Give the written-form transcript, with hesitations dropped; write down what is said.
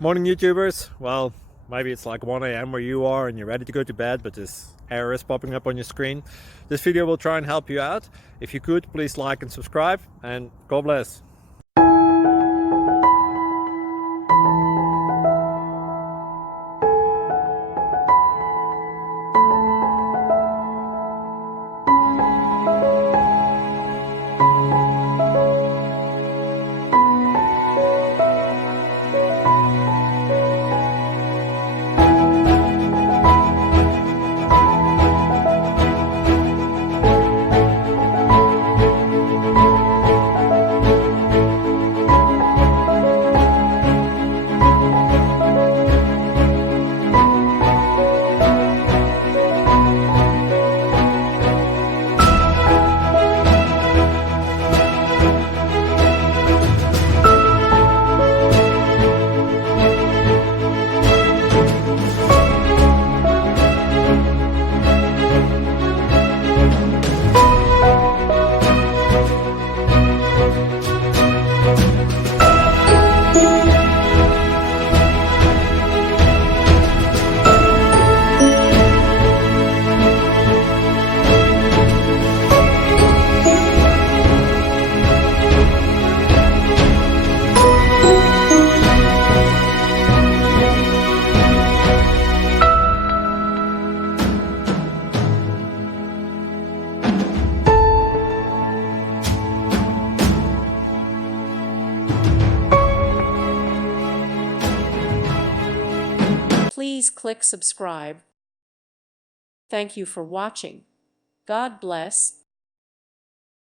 Morning YouTubers. Well, maybe it's like 1 a.m. where you are and you're ready to go to bed, but this error is popping up on your screen. This video will try and help you out. If you could, please like and subscribe, and God bless. Please click subscribe. Thank you for watching. God bless.